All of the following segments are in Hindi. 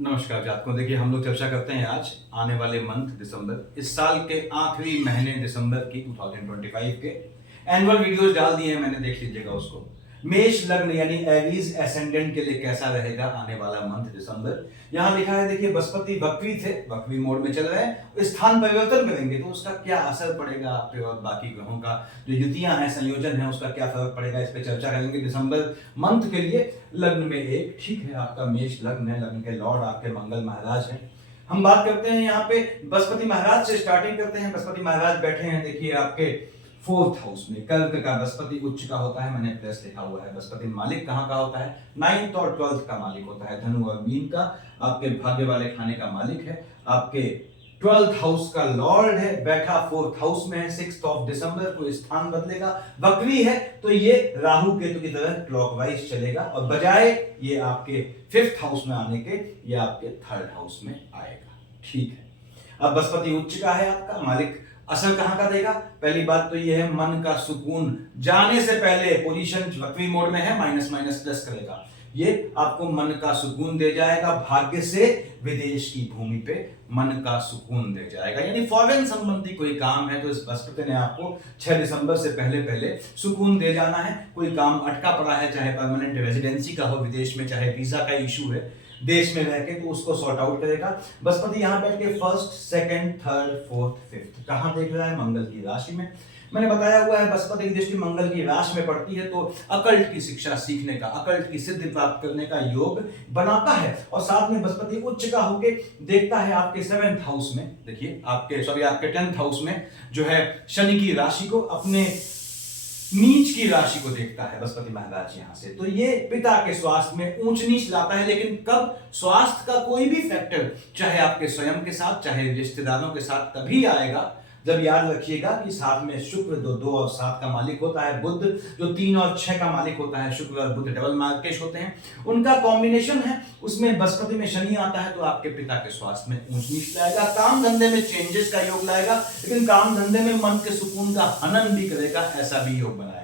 नमस्कार जातकों। देखिए, हम लोग चर्चा करते हैं आज आने वाले मंथ दिसंबर, इस साल के आखिरी महीने दिसंबर की 2025 के एनुअल वीडियोस डाल दिए हैं मैंने, देख लीजिएगा उसको। मेष लग्न यानी एरीज एसेंडेंट के लिए कैसा रहेगा आने वाला मंथ दिसंबर। यहाँ लिखा है, देखिए बृहस्पति वक्री थे, वक्री मोड में चल रहे हैं, स्थान परिवर्तन करेंगे तो उसका क्या असर पड़ेगा आप पे और बाकी ग्रहों का जो युतियां हैं, संयोजन है, उसका क्या फर्क पड़ेगा, इस पे चर्चा करेंगे। दिसंबर मंथ के लिए लग्न में एक ठीक है, आपका मेष लग्न है, लग्न के लॉर्ड आपके मंगल महाराज हैं। हम बात करते हैं यहाँ पे बृहस्पति महाराज से, स्टार्टिंग करते हैं। बृहस्पति महाराज बैठे हैं, देखिए आपके फोर्थ हाउस में। कर्क का बृहस्पति उच्च का होता है, मैंने प्लस लिखा हुआ है। बृहस्पति मालिक कहाँ का होता है? 9th और 12th का मालिक होता है, धनु और मीन का। आपके भाग्य वाले खाने का मालिक है, आपके 12th हाउस का लॉर्ड है, बैठा 4th हाउस में है। 6 दिसंबर को स्थान बदलेगा, वक्री है तो ये राहु केतु की तरह क्लॉकवाइज चलेगा और बजाय ये आपके 5th हाउस में आने के, ये आपके 3rd हाउस में आएगा। ठीक है, अब बृहस्पति उच्च का है आपका मालिक, असर कहां का देगा? पहली बात तो ये है, मन का सुकून जाने से पहले पोजीशन वक्री मोड में है, माइनस माइनस प्लस करेगा। ये आपको मन का सुकून दे जाएगा, भाग्य से विदेश की भूमि पे मन का सुकून दे जाएगा। यानी फॉरेन संबंधी कोई काम है तो इस बृहस्पति ने आपको 6 दिसंबर से पहले पहले सुकून दे जाना है। कोई काम अटका पड़ा है, चाहे परमानेंट रेजिडेंसी का हो विदेश में, चाहे वीजा का इशू है देश में रह के, तो उसको सॉर्ट आउट करेगा। बृहस्पति यहाँ बैठ के 1st, 2nd, 3rd, 4th, 5th कहां देख रहा है? मंगल की राशि में। मैंने बताया हुआ है बृहस्पति की दृष्टि मंगल की राशि में पड़ती है तो अकल्ट की शिक्षा सीखने का, अकल्ट की सिद्धि प्राप्त करने का योग बनाता है। और साथ में बृहस्पति उच्च का होके देखता है आपके 7th हाउस में, देखिए आपके 10th हाउस में जो है शनि की राशि को, अपने नीच की राशि को देखता है बृहस्पति महाराज यहां से। तो ये पिता के स्वास्थ्य में ऊंच नीच लाता है, लेकिन कब? स्वास्थ्य का कोई भी फैक्टर, चाहे आपके स्वयं के साथ, चाहे रिश्तेदारों के साथ, तभी आएगा जब याद रखिएगा कि साथ में शुक्र 2 और 7 का मालिक होता है, बुध जो 3 और 6 का मालिक होता है, शुक्र और बुध डबल मार्केश होते हैं, उनका कॉम्बिनेशन है। उसमें बृहस्पति में शनि आता है तो आपके पिता के स्वास्थ्य में ऊंच नीच लाएगा, काम धंधे में चेंजेस का योग लाएगा, लेकिन काम धंधे में मन के सुकून का हनन भी करेगा, ऐसा भी योग बनाएगा।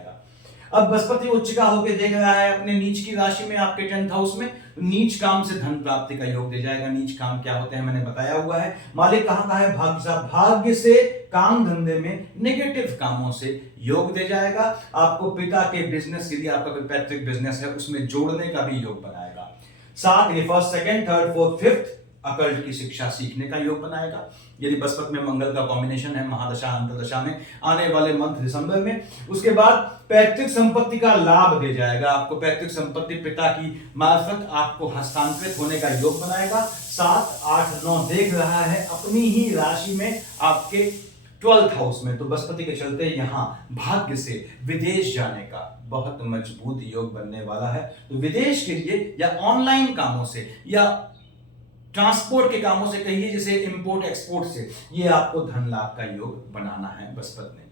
अब बृहस्पति उच्च का होकर देख रहा है अपने नीच की राशि में, आपके 10th हाउस में, नीच काम से धन प्राप्ति का योग दे जाएगा। नीच काम क्या होते हैं मैंने बताया हुआ है। मालिक कहां का है? भाग्य साहब, भाग्य से काम धंधे में नेगेटिव कामों से योग दे जाएगा। आपको पिता के बिजनेस, यदि आपका कोई पैतृक बिजनेस है, उसमें जोड़ने का भी योग बनाएगा। साथ ही 1st, 2nd, 3rd, 4th, 5th occult की शिक्षा सीखने का योग बनाएगा। यदि बृहस्पति में मंगल का कॉम्बिनेशन है महादशा अंतरदशा में आने वाले मंथ दिसंबर में। उसके बाद पैतृक संपत्ति का लाभ दे जाएगा आपको, पैतृक संपत्ति पिता की मार्फत आपको हस्तांतरित होने का योग बनाएगा। 7, 8, 9 देख रहा है अपनी ही राशि में आपके 12th हाउस में, तो बृहस्पति के चलते यहाँ भाग्य से विदेश जाने का बहुत मजबूत योग बनने वाला है। तो विदेश के लिए या ऑनलाइन कामों से या ट्रांसपोर्ट के कामों से, कहिए जैसे इंपोर्ट एक्सपोर्ट से, ये आपको धन लाभ का योग बनाना है बृहस्पति ने।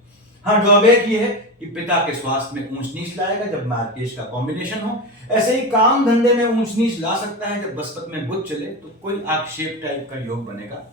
हाँ, ड्रॉबैक ये है कि पिता के स्वास्थ्य में ऊंच नीच लाएगा जब मार्केश का कॉम्बिनेशन हो। ऐसे ही काम धंधे में ऊंच नीच ला सकता है जब बृहस्पति में बुध चले, तो कोई आक्षेप टाइप का योग बनेगा।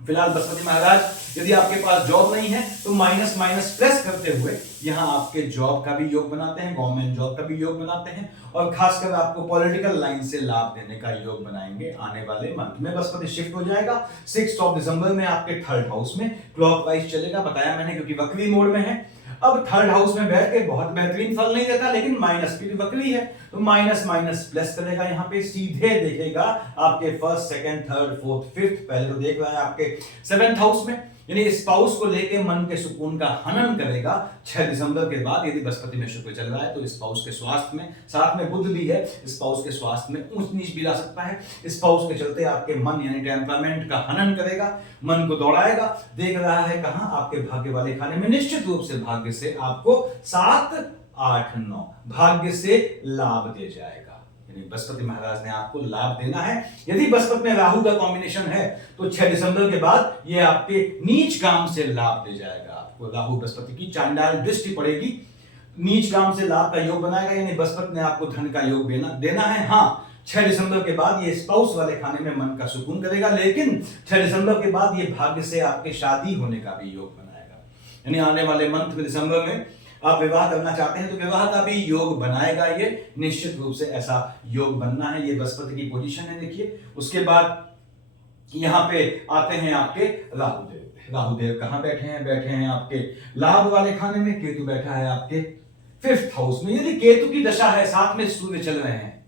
फिलहाल बृहस्पति महाराज, यदि आपके पास जॉब नहीं है तो माइनस माइनस प्लस करते हुए यहाँ आपके जॉब का भी योग बनाते हैं, गवर्नमेंट जॉब का भी योग बनाते हैं, और खासकर आपको पॉलिटिकल लाइन से लाभ देने का योग बनाएंगे आने वाले मंथ में। बृहस्पति शिफ्ट हो जाएगा 6 दिसंबर में आपके 3rd हाउस में, क्लॉकवाइज चलेगा, बताया मैंने, क्योंकि वक्री मोड में है। अब 3rd हाउस में बैठ के बहुत बेहतरीन फल नहीं देता, लेकिन माइनस की वक्री है तो माइनस माइनस प्लस करेगा। यहाँ पे सीधे देखेगा आपके 1st, 2nd, 3rd, 4th, 5th। पहले तो देख रहा है आपके 7th हाउस में, यानी स्पाउस को लेके मन के सुकून का हनन करेगा 6 दिसंबर के बाद। यदि बृहस्पति में शुक्र चल रहा है तो स्पाउस के स्वास्थ्य में, साथ में बुध भी है, स्पाउस के स्वास्थ्य में ऊंच नीच भी ला सकता है। स्पाउस के चलते आपके मन यानी टेम्परामेंट का हनन करेगा, मन को दौड़ाएगा। देख रहा है कहां? आपके भाग्य वाले खाने में। निश्चित रूप से भाग्य से आपको 7, 8, 9 भाग्य से लाभ दे जाएगा। बृहस्पति महाराज ने आपको लाभ देना है। यदि बृहस्पति में राहु का कॉम्बिनेशन है तो 6 दिसंबर के बाद ये आपके नीच काम से लाभ दे जाएगा। आपको राहु बृहस्पति की चांडाल दृष्टि पड़ेगी, नीच काम से लाभ का योग बनाएगा, यानी बृहस्पति ने आपको धन का योग देना है। हाँ, 6 दिसंबर के बाद ये स्पाउस वाले खाने में मन का सुकून करेगा, लेकिन 6 दिसंबर के बाद ये भाग्य से आपके शादी होने का भी योग बनाएगा। यानी आने वाले मंथ में दिसंबर में आप विवाह करना चाहते हैं तो विवाह का भी योग बनाएगा ये, निश्चित रूप से ऐसा योग बनना है। ये बृहस्पति की पोजीशन है देखिए। उसके बाद यहां पे आते हैं आपके राहुदेव। राहुदेव कहां बैठे हैं? बैठे हैं आपके लाभ वाले खाने में। केतु बैठा है आपके 5th हाउस में। यदि केतु की दशा है, साथ में सूर्य चल रहे हैं,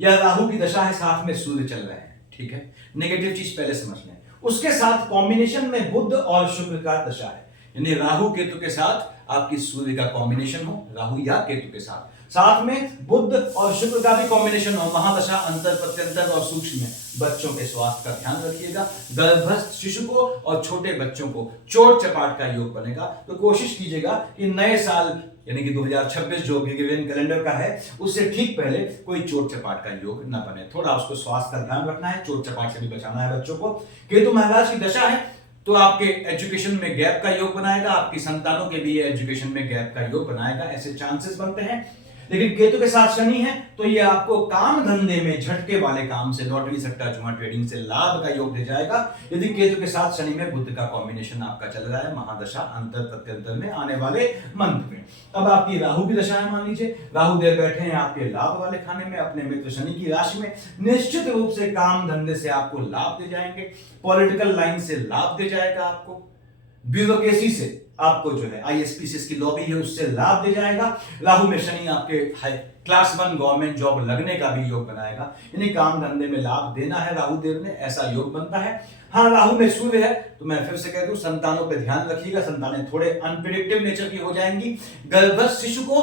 या राहु की दशा है, साथ में सूर्य चल रहे हैं, ठीक है, नेगेटिव चीज पहले समझ लें। उसके साथ कॉम्बिनेशन में बुध और शुक्र का दशा है, यानी राहु केतु के साथ आपकी सूर्य का कॉम्बिनेशन हो, राहु या केतु के साथ में बुध और शुक्र का भी कॉम्बिनेशन हो, महादशा अंतर प्रत्यंतर और सूक्ष्म में, बच्चों के स्वास्थ्य का ध्यान रखिएगा। गर्भस्थ शिशु को और छोटे बच्चों को चोट चपाट का योग बनेगा। तो कोशिश कीजिएगा कि नए साल यानी कि 2026 जो ग्रेगोरियन कैलेंडर का है, उससे ठीक पहले कोई चोट चपाट का योग न बने। थोड़ा उसको स्वास्थ्य का ध्यान रखना है, चोट चपाट से भी बचाना है बच्चों को। केतु महाराज की दशा है तो आपके एजुकेशन में गैप का योग बनाएगा, आपकी संतानों के भी एजुकेशन में गैप का योग बनाएगा, ऐसे चांसेस बनते हैं। लेकिन केतु के साथ शनि है तो ये आपको काम धंधे में झटके वाले काम से, लॉटरी सट्टा जुआ ट्रेडिंग से लाभ का योग दे जाएगा। यदि केतु के साथ शनि में बुध का कॉम्बिनेशन आपका चल रहा है महादशा अंतर प्रत्यंतर में आने वाले मंथ में। अब आपकी राहु की दशा है, मान लीजिए राहु देव बैठे हैं आपके लाभ वाले खाने में अपने मित्र शनि की राशि में। निश्चित रूप से काम धंधे से आपको लाभ दे जाएंगे, पॉलिटिकल लाइन से लाभ दे जाएगा, आपको ब्यूरोक्रेसी से, आपको जो है आईएसपीसीएस की लॉबी है उससे लाभ दे जाएगा। राहु में शनि आपके क्लास 1 गवर्नमेंट जॉब लगने का भी योग बनाएगा, यानी काम धंधे में लाभ देना है राहु देव ने, ऐसा योग बनता है। हाँ, राहु में सूर्य है तो मैं फिर से कह दूं, संतानों पे ध्यान रखिएगा, संतानें थोड़े अनप्रिडिक्टिव नेचर की हो जाएंगी। गर्भस्थ शिशु को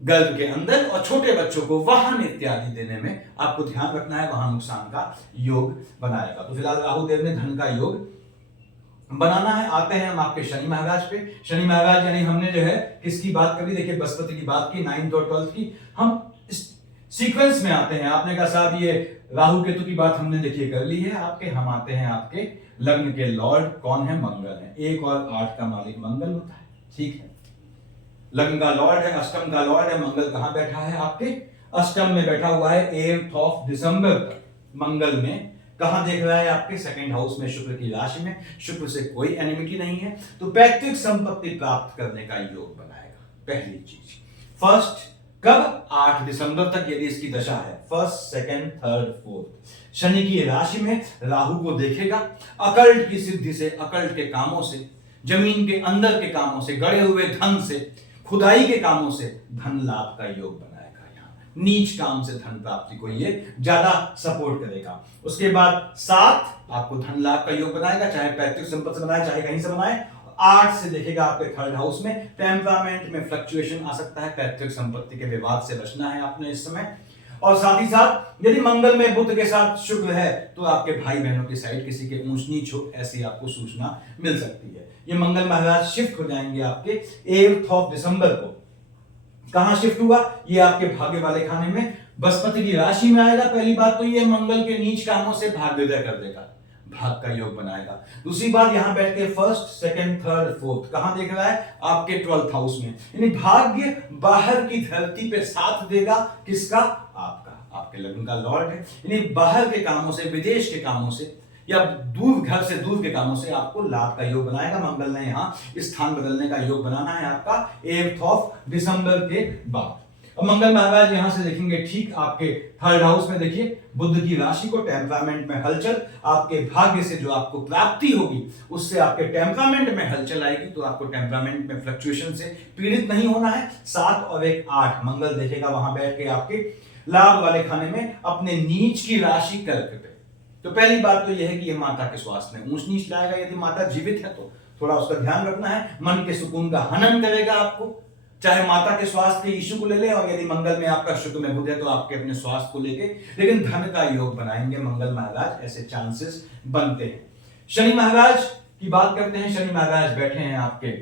गर्भ के अंदर और छोटे बच्चों को वाहन इत्यादि देने में आपको ध्यान रखना है, वहां नुकसान का योग बनाएगा। तो फिलहाल राहु देव ने धन का योग बनाना है। आते हैं हम आपके शनि महाराज पे। शनि महाराज यानी हमने जो है किसकी बात करी, देखिए बृहस्पति की बात की, 9th और 12th की। हम इस सीक्वेंस में आते हैं। आपने कहा साहब ये राहु केतु की बात हमने देखिए कर ली है आपके। हम आते हैं आपके लग्न के लॉर्ड कौन है? मंगल है। 1 और 8 का मालिक मंगल होता है, ठीक है। लग्न का लॉर्ड है, अष्टम का लॉर्ड है। मंगल कहां बैठा है? आपके अष्टम में बैठा हुआ है 8 ऑफ दिसंबर तक। मंगल में कहां देख रहा है? आपके 2nd हाउस में, शुक्र की राशि में। शुक्र से कोई एनिमिटी नहीं है, तो पैतृक संपत्ति प्राप्त करने का योग बनाएगा। पहली चीज फर्स्ट, कब? 8 दिसंबर तक यदि इसकी दशा है, 1st, 2nd, 3rd, 4th। Shani की राशि में राहु को देखेगा, अकल्ट की सिद्धि से, अकल्ट के कामों से, जमीन के अंदर के कामों से, गड़े हुए धन से, खुदाई के कामों से धन लाभ का योग बनाएगा। नीच काम से धन प्राप्ति को ये ज्यादा सपोर्ट करेगा। उसके बाद 7 आपको धन लाभ का योग बनाएगा, चाहे पैतृक संपत्ति से बनाए चाहे कहीं से बनाए। 8 से देखेगा आपके 3rd हाउस में, टेम्परामेंट में फ्लक्चुएशन आ सकता है, पैतृक संपत्ति के विवाद से बचना है आपने इस समय। और साथ ही साथ यदि मंगल में बुध के साथ शुक्र है तो आपके भाई बहनों की साइड किसी के ऊंच नीच हो, ऐसी आपको सूचना मिल सकती है। ये मंगल महाराज शिफ्ट हो जाएंगे आपके 8 ऑफ दिसंबर को। कहां शिफ्ट हुआ? ये आपके भाग्य वाले खाने में, बृहस्पति की राशि में आएगा। पहली बात तो ये मंगल के नीच कामों से भाग्योदय कर देगा, भाग का योग बनाएगा। दूसरी बात, यहां बैठ के 1st, 2nd, 3rd, 4th कहां देख रहा है? आपके 12th हाउस में, यानी भाग्य बाहर की धरती पे साथ देगा। किसका? आपका, आपके लग्न का लॉर्ड है, यानी बाहर के कामों से, विदेश के कामों से या दूर, घर से दूर के कामों से आपको लाभ का योग बनाएगा। मंगल ने यहां स्थान बदलने का योग बनाना है आपका 8 ऑफ दिसंबर के बाद। अब मंगल महाराज यहां से देखेंगे ठीक आपके 3rd हाउस में, देखिए बुध की राशि को, टेम्परामेंट में हलचल, आपके भाग्य से जो आपको प्राप्ति होगी उससे आपके टेम्परामेंट में हलचल आएगी, तो आपको टेम्परामेंट में फ्लक्चुएशन से पीड़ित नहीं होना है। 7 और 1 8 मंगल देखेगा वहां बैठ के आपके लाभ वाले खाने में, अपने नीच की राशि कर्क पे। तो पहली बात तो यह है कि यह माता के स्वास्थ्य में ऊंच नीच लाएगा। यदि माता जीवित है तो थोड़ा उसका ध्यान रखना है। मन के सुकून का हनन करेगा आपको, चाहे माता के स्वास्थ्य के इश्यू को ले ले, और यदि मंगल में आपका शुक्र में बुध है तो आपके अपने स्वास्थ्य को लेके, लेकिन धन का योग बनाएंगे मंगल महाराज, ऐसे चांसेस बनते हैं। शनि महाराज की बात करते हैं। शनि महाराज बैठे हैं आपके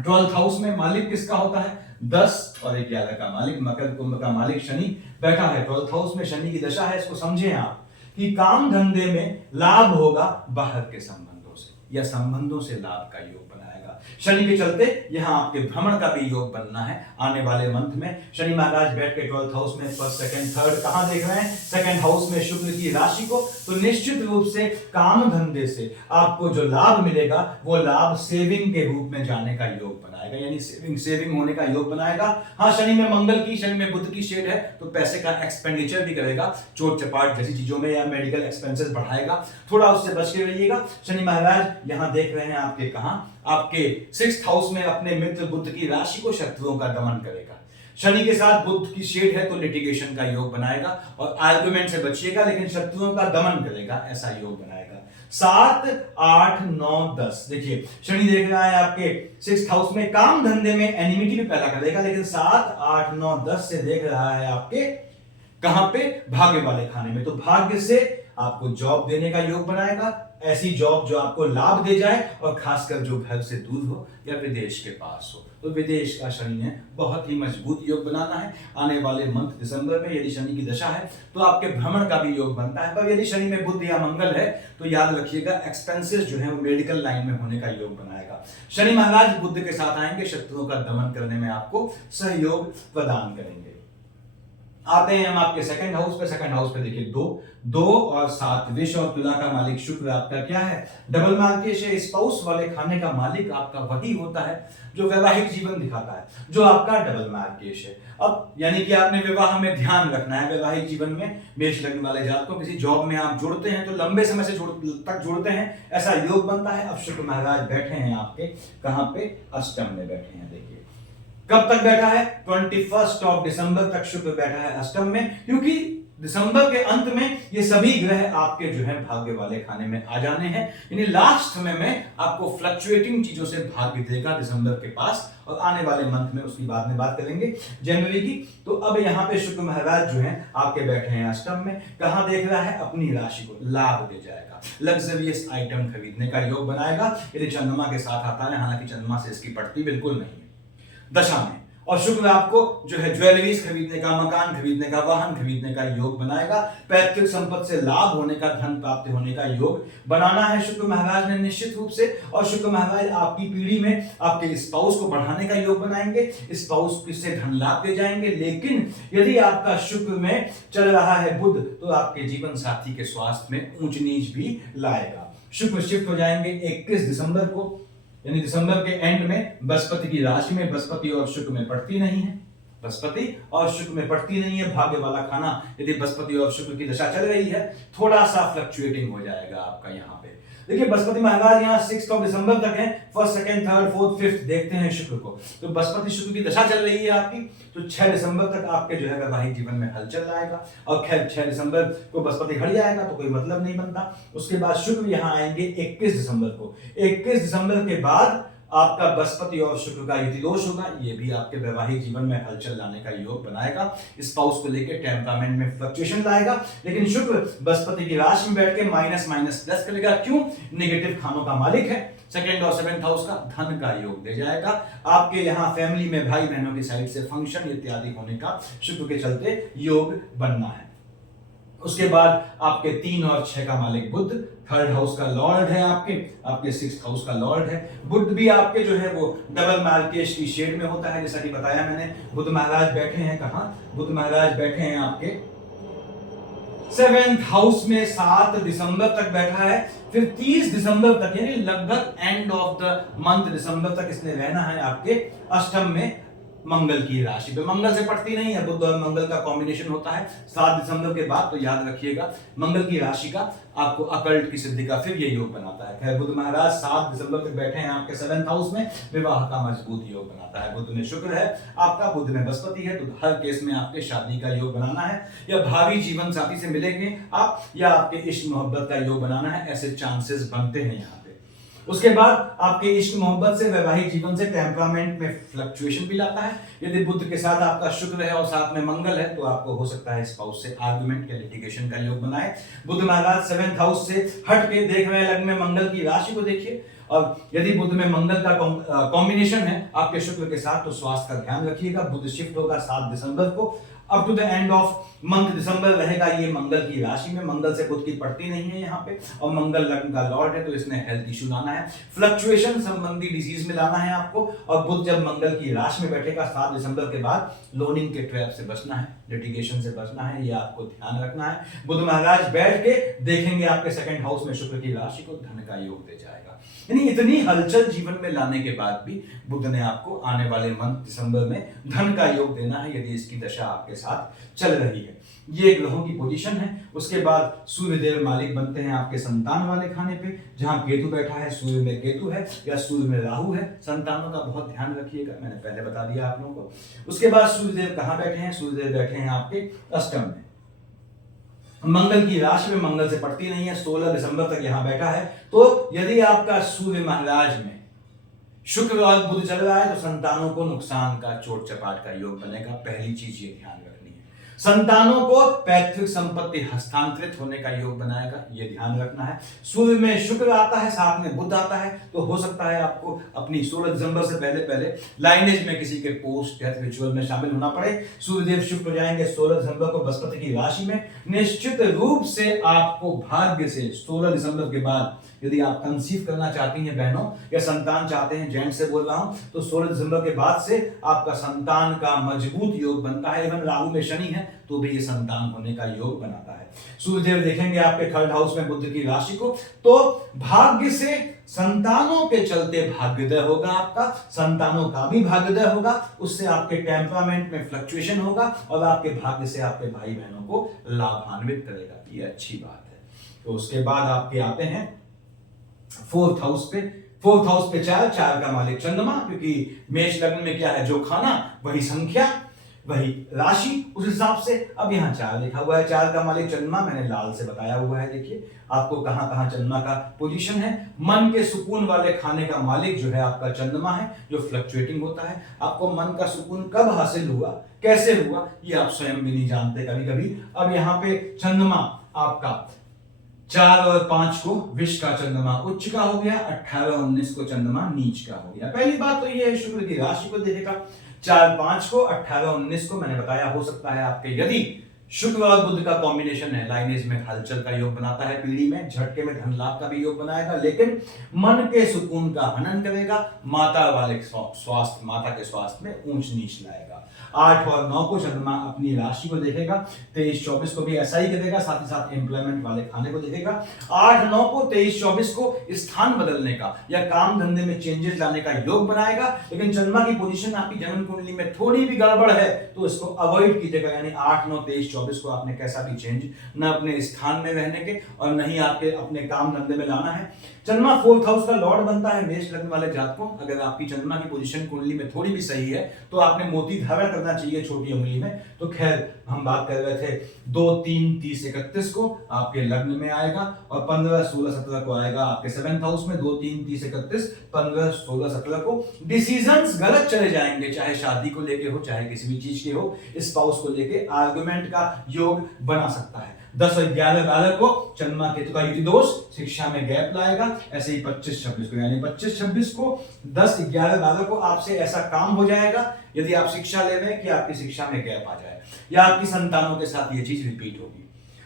12th हाउस में। मालिक किसका होता है? 10 और 11 का मालिक, मकर कुंभ का मालिक शनि बैठा है 12th हाउस में। शनि की दशा है, इसको समझें आप कि काम धंधे में लाभ होगा बाहर के संबंधों से, या संबंधों से लाभ का योग बनाएगा। शनि के चलते यहां आपके भ्रमण का भी योग बनना है आने वाले मंथ में। शनि महाराज बैठ के 12th हाउस में 1st, 2nd, 3rd कहां देख रहे हैं? 2nd हाउस में शुक्र की राशि को। तो निश्चित रूप से काम धंधे से आपको जो लाभ मिलेगा वो लाभ सेविंग के रूप में जाने का योग बनाएगा। बनाएगा, यानी सेविंग होने का योग बनाएगा। हाँ, शनि में मंगल की, शनि में बुध की शेड है तो पैसे का एक्सपेंडिचर भी करेगा, चोट चपाट जैसी चीजों में या मेडिकल एक्सपेंसेस बढ़ाएगा, थोड़ा उससे बच के रहिएगा। शनि महाराज यहां देख रहे हैं आपके कहां, आपके 6th हाउस में अपने मित्र बुध की राशि को शत्रुओं का दमन करेगा। शनि के साथ बुध की शेड है तो लिटिगेशन का योग बनाएगा और आर्गुमेंट से बचिएगा, लेकिन शत्रुओं का दमन करेगा, ऐसा योग बनाएगा। 7, 8, 9, 10 देखिए शनि देख रहा है आपके 6th हाउस में, काम धंधे में एनिमिटी भी पैदा करेगा, लेकिन 7, 8, 9, 10 से देख रहा है आपके कहां पे, भाग्य वाले खाने में। तो भाग्य से आपको जॉब देने का योग बनाएगा, ऐसी जॉब जो आपको लाभ दे जाए और खासकर जो घर से दूर हो या विदेश के पास हो। तो विदेश का शनि ने बहुत ही मजबूत योग बनाना है आने वाले मंथ दिसंबर में। यदि शनि की दशा है तो आपके भ्रमण का भी योग बनता है, पर यदि शनि में बुध या मंगल है तो याद रखिएगा एक्सपेंसेस जो है वो मेडिकल लाइन में होने का योग बनाएगा। शनि महाराज बुध के साथ आएंगे, शत्रुओं का दमन करने में आपको सहयोग प्रदान करेंगे। आते हैं हम आपके सेकंड हाउस पे। सेकंड हाउस पे देखिए 2 और 7 वृष और तुला का मालिक शुक्र आपका क्या है, डबल मार्केश है। स्पाउस वाले खाने का मालिक आपका वही होता है जो वैवाहिक जीवन दिखाता है, जो आपका डबल मार्केश है। अब यानी कि आपने विवाह में ध्यान रखना है। वैवाहिक जीवन में मेष लग्न वाले जातकों किसी जॉब में आप जुड़ते हैं तो लंबे समय से तक जुड़ते हैं, ऐसा योग बनता है। अब शुक्र महाराज बैठे हैं आपके कहां पे, अष्टम में बैठे हैं। देखिए कब तक बैठा है, 21 दिसंबर तक शुक्र बैठा है अष्टम में, क्योंकि दिसंबर के अंत में ये सभी ग्रह आपके जो है भाग्य वाले खाने में आ जाने हैं, यानी लास्ट समय में आपको फ्लक्चुएटिंग चीजों से भाग्य देगा दिसंबर के पास, और आने वाले मंथ में उसकी बाद में बात करेंगे जनवरी की। तो अब यहाँ पे शुक्र महाराज जो है आपके बैठे हैं अष्टम में, कहां देख रहा है, अपनी राशि को लाभ दे जाएगा, लग्जरियस आइटम खरीदने का योग बनाएगा यदि चंद्रमा के साथ आता है, हालांकि चंद्रमा से इसकी पड़ती बिल्कुल नहीं है दशा में। और शुक्र आपको जो है ज्वेलरीज खरीदने का, मकान खरीदने का, वाहन खरीदने का योग बनाएगा, पैतृक संपत्ति से लाभ होने का, धन प्राप्त होने का योग बनाना है शुक्र महाराज ने निश्चित रूप से। और शुक्र महाराज आपकी पीढ़ी में आपके स्पाउस को बढ़ाने का योग बनाएंगे, स्पाउस से धन लाभ दे जाएंगे। लेकिन यदि आपका शुक्र में चल रहा है बुध तो आपके जीवन साथी के स्वास्थ्य में ऊंच नीच भी लाएगा। शुक्र शिफ्ट हो जाएंगे 21 दिसंबर को, यानी दिसंबर के एंड में बृहस्पति की राशि में। बृहस्पति और शुक्र में पड़ती नहीं है, बृहस्पति और शुक्र में पड़ती नहीं है। भाग्य वाला खाना यदि बृहस्पति और शुक्र की दशा चल रही है थोड़ा सा फ्लक्चुएटिंग हो जाएगा आपका यहाँ पे। देखिए बृहस्पति महाराज यहाँ 6 दिसंबर तक है, 1, 2, 3, 4, 5 देखते हैं शुक्र को। तो बृहस्पति शुक्र की दशा चल रही है आपकी, तो 6 दिसंबर तक आपके जो है वैवाहिक जीवन में हलचल आएगा। और खैर 6 दिसंबर को बृहस्पति हट जाएगा तो कोई मतलब नहीं बनता। उसके बाद शुक्र यहाँ आएंगे 21 दिसंबर को। 21 दिसंबर के बाद आपका बृहस्पति और शुक्र का युति दोष होगा, ये भी आपके वैवाहिक जीवन में हलचल लाने का योग बनाएगा, स्पाउस को लेकर टेम्परामेंट में फ्लक्चुएशन लाएगा। लेकिन शुक्र बृहस्पति की राशि में बैठ के माइनस प्लस करेगा, क्यों, नेगेटिव खानों का मालिक है। सेकंड और 7th हाउस का धन का योग दे जाएगा। आपके यहाँ फैमिली में भाई बहनों की साइड से फंक्शन इत्यादि होने का शुक्र के चलते योग बनना है। उसके बाद आपके 3 और 6 का मालिक बुध, 3rd हाउस का लॉर्ड है आपके 6th हाउस का लॉर्ड है। बुध भी आपके जो है वो डबल मार्केश की शेड में होता है, जैसा कि बताया मैंने। बुध महाराज बैठे हैं कहां, बुध महाराज बैठे हैं आपके 7th हाउस में 7 दिसंबर तक बैठा है, फिर 30 दिसंबर तक यानी लगभग एंड ऑफ द मंथ दिसंबर तक इसने रहना है आपके अष्टम में मंगल की राशि पे। मंगल से पड़ती नहीं है, बुध और मंगल का कॉम्बिनेशन होता है 7 दिसंबर के बाद, तो याद रखिएगा मंगल की राशि का आपको अकल्ट की सिद्धि का फिर ये योग बनाता है। खैर बुध महाराज 7 दिसंबर तक बैठे हैं आपके 7th हाउस में, विवाह का मजबूत योग बनाता है। बुध में शुक्र है आपका, बुध में बृहस्पति है, तो हर केस में आपके शादी का योग बनाना है, या भावी जीवन साथी से मिलेंगे आप, या आपके इश्क मोहब्बत का योग बनाना है, ऐसे चांसेस बनते हैं यहाँ पे। उसके बाद आपके इश्क मोहब्बत से, वैवाहिक जीवन से टेम्परामेंट में फ्लक्चुएशन भी लाता है। यदि बुध के साथ आपका शुक्र है और साथ में मंगल है तो आपको हो सकता है स्पाउस से आर्गुमेंट या लिटिगेशन का योग बनाए। बुध महाराज 7th हाउस से हट के देख रहे हैं लग्न में मंगल की राशि को देखिए, और यदि बुध में मंगल का कॉम्बिनेशन है आपके शुक्र के साथ तो स्वास्थ्य का ध्यान रखिएगा। बुध शिफ्ट होगा 7 दिसंबर को, up to the end of month दिसंबर रहेगा ये मंगल की राशि में। मंगल से बुध की पड़ती नहीं है यहाँ पे, और मंगल लग्न का लॉर्ड है तो इसमें हेल्थ इशू लाना है, फ्लक्चुएशन संबंधी डिजीज में लाना है आपको। और बुध जब मंगल की राशि में बैठेगा 7 दिसंबर के बाद, लोनिंग के ट्रैप से बचना है। लिटिगेशन से बचना है, ये आपको ध्यान रखना है। बुध महाराज बैठ के देखेंगे आपके सेकंड हाउस में शुक्र की राशि को, धन का योग दे जाएगा। यानी इतनी हलचल जीवन में लाने के बाद भी बुध ने आपको आने वाले मंथ दिसंबर में धन का योग देना है, यदि इसकी दशा आपके साथ चल रही है। ये ग्रहों की पोजीशन है। उसके बाद सूर्यदेव मालिक बनते हैं आपके संतान वाले खाने पे, जहां केतु बैठा है, सूर्य में केतु है या सूर्य में राहु है। संतानों का बहुत ध्यान रखिएगा, मैंने पहले बता दिया आप लोगों को। उसके बाद सूर्यदेव कहां बैठे हैं? सूर्यदेव बैठे हैं आपके अष्टम में, मंगल की राशि में, मंगल से पड़ती नहीं है, 16 दिसंबर तक यहां बैठा है। तो यदि आपका सूर्य महाराज में शुक्र और बुध चल रहा है तो संतानों को नुकसान का, चोट चपाट का योग बनेगा। पहली चीज ये ध्यान रखनी है। संतानों को पैतृक संपत्ति हस्तांतरित होने का योग बनाएगा, ये ध्यान रखना है। सूर्य में शुक्र आता है, साथ में बुध आता है, तो हो सकता है आपको अपनी 16 दिसंबर से पहले पहले लाइनेज में किसी के पोस्ट डेथ रिचुअल में शामिल होना पड़े। सूर्यदेव शुक्र जाएंगे 16 दिसंबर को बृहस्पति की राशि में। निश्चित रूप से आपको भाग्य से 16 दिसंबर के बाद यदि आप कंसीव करना चाहती हैं बहनों, या संतान चाहते हैं, जेंट्स से बोल रहा हूं, तो 16 दिसंबर के बाद से आपका संतान का मजबूत योग बनता है। इवन राहु में शनि है तो भी ये संतान होने का योग बनाता है। सूर्यदेव देखेंगे आपके थर्ड हाउस में बुध की राशि को, तो भाग्य से संतानों के चलते भाग्योदय होगा आपका, संतानों का भी भाग्योदय होगा, उससे आपके टेम्परामेंट में फ्लक्चुएशन होगा और आपके भाग्य से आपके भाई बहनों को लाभान्वित करेगा। ये अच्छी बात है। तो उसके बाद आपके आते हैं फोर्थ हाउस पे। फोर्थ हाउस पे चार का मालिक चंद्रमा, क्योंकि मेष लग्न में क्या है? जो खाना वही संख्या वही राशि, उस हिसाब से अब यहाँ 4 लिखा हुआ है। 4 का मालिक चंद्रमा, मैंने लाल से बताया हुआ है। देखिए आपको कहां कहां चंद्रमा का पोजीशन है। मन के सुकून वाले खाने का मालिक जो है आपका चंद्रमा है, जो फ्लक्चुएटिंग होता है। आपको मन का सुकून कब हासिल हुआ, कैसे हुआ, ये आप स्वयं भी नहीं जानते कभी कभी। अब यहाँ पे चंद्रमा आपका 4 और 5 को विष का चंद्रमा उच्च का हो गया, 18 19 को चंद्रमा नीच का हो गया। पहली बात तो ये है, शुक्र की राशि को देखेगा 4 5 को, 18 19 को। मैंने बताया हो सकता है आपके यदि शुक्र और बुध का कॉम्बिनेशन है, लाइनेज में हलचल का योग बनाता है, पीढ़ी में झटके में धन लाभ का भी योग बनाएगा, लेकिन मन के सुकून का हनन करेगा, माता वाले स्वास्थ्य, माता के स्वास्थ्य में ऊंच नीच लाएगा। 8 और 9 को चंद्रमा अपनी राशि को देखेगा, 23 24 को भी ऐसा ही करेगा, साथ ही साथ एम्प्लॉयमेंट वाले खाने को देखेगा। 8 9 को 23 24 को स्थान बदलने का या काम धंधे में चेंजेस लाने का योग बनाएगा। लेकिन चंद्रमा की पोजीशन आपकी जन्म कुंडली में थोड़ी भी गड़बड़ है तो इसको अवॉइड कीजिएगा। यानी 8 9 23 24 को आपने कैसा भी चेंज न अपने स्थान में रहने के और न ही आपके अपने काम धंधे में लाना है। चंद्रमा फोर्थ हाउस का लॉर्ड बनता है मेष लग्न वाले जातकों। अगर आपकी चंद्रमा की पोजीशन कुंडली में थोड़ी भी सही है तो आपने मोती धारण करना चाहिए छोटी उंगली में। तो खैर हम बात कर रहे थे 2 3 30 31 को आपके लग्न में आएगा और 15 16 17 को आएगा आपके 7th हाउस में। 2 3 30 31 15 16 17 को डिसीजंस गलत चले जाएंगे, चाहे शादी को लेके हो, चाहे किसी भी चीज के हो। स्पाउस को लेके आर्गुमेंट का योग बना सकता है। 10 और 11 12 को चंद्रमा केतु का युति दोष शिक्षा में गैप लाएगा। ऐसे ही 25 26 को, यानी 25 26 को 10 11 12 को आपसे ऐसा काम हो जाएगा यदि आप शिक्षा ले रहे हैं कि आपकी शिक्षा में गैप आ जाए या आपकी संतानों के साथ ये चीज रिपीट होगी।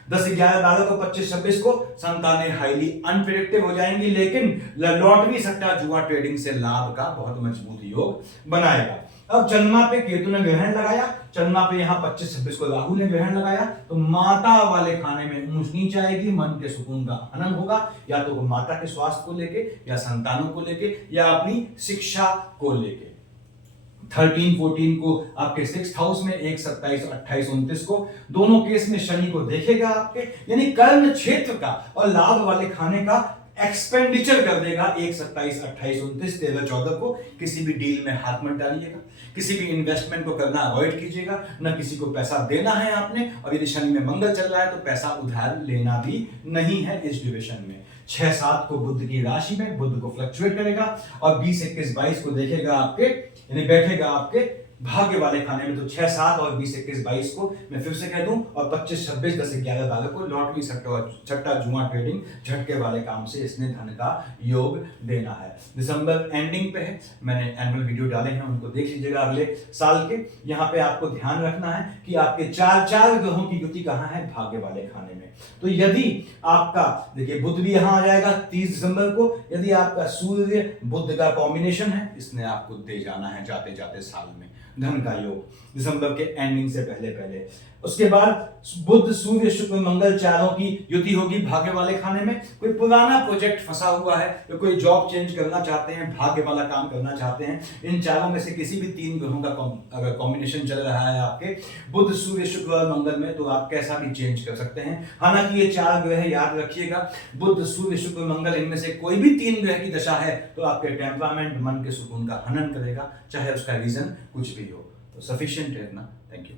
10 11 12 को 25 26 को संतानें हाईली अनप्रेडिक्टिव हो जाएंगी, लेकिन लॉटरी सट्टा जुआ ट्रेडिंग से लाभ का बहुत मजबूत योग बनाएगा। अब चंद्रमा पे केतु ने ग्रहण लगाया, चंद्रमा पे यहाँ 25 26 को राहु ने ग्रहण लगाया, तो माता वाले खाने में ऊंच नीच आएगी, मन के सुकून का हनन होगा, या तो माता के स्वास्थ्य को लेके या संतानों को लेके या अपनी शिक्षा को लेके। 13 14 को आपके 6th हाउस में, 1 27 28 29 को दोनों केस में शनि को देखेगा आपके, यानी कर्म क्षेत्र का और लाभ वाले खाने का एक्सपेंडिचर कर देगा। 1 27 28 29 13 14 को किसी भी डील में हाथ मत डालिएगा, किसी भी इन्वेस्टमेंट को करना अवॉइड कीजिएगा, न किसी को पैसा देना है आपने। और यदि शनि में मंगल चल रहा है तो पैसा उधार लेना भी नहीं है इस ड्यूरेशन में। 6 7 को बुध की राशि में, बुध को फ्लक्चुएट करेगा और 20 21 22 को देखेगा आपके, यानी बैठेगा आपके भाग्य वाले खाने में। तो 6 7 और 20 21 22 को मैं फिर से कह दूं, और 25 26 10 11 12 को लॉटरी सट्टा जुआ ट्रेडिंग झटके वाले काम से इसने धन का योग देना है। दिसंबर एंडिंग पे है, मैंने एनुअल वीडियो डाले हैं, उनको देख लीजिएगा अगले साल के। यहाँ पे आपको ध्यान रखना है कि आपके 4 ग्रहों की युति कहाँ है, भाग्य वाले खाने में। तो यदि आपका देखिए बुध भी यहां आ जाएगा 30 दिसंबर को, यदि आपका सूर्य बुध का कॉम्बिनेशन है, इसने आपको दे जाना है जाते जाते साल में। धन का योग दिसंबर के एंडिंग से पहले पहले। उसके बाद बुध सूर्य शुक्र मंगल चारों की युति होगी भाग्य वाले खाने में। कोई पुराना प्रोजेक्ट फंसा हुआ है या कोई जॉब चेंज करना चाहते हैं, भाग्य वाला काम करना चाहते हैं, इन चारों में से किसी भी 3 ग्रहों का अगर कॉम्बिनेशन चल रहा है आपके बुध सूर्य शुक्र और मंगल में, तो आप कैसा भी चेंज कर सकते हैं। हालांकि ये 4 ग्रह याद रखिएगा, बुध सूर्य शुक्र मंगल, इनमें से कोई भी 3 ग्रह की दशा है तो आपके टेम्परामेंट मन के सुकून का हनन करेगा, चाहे उसका रीजन कुछ भी हो। तो सफिशिएंट है इतना। Thank you.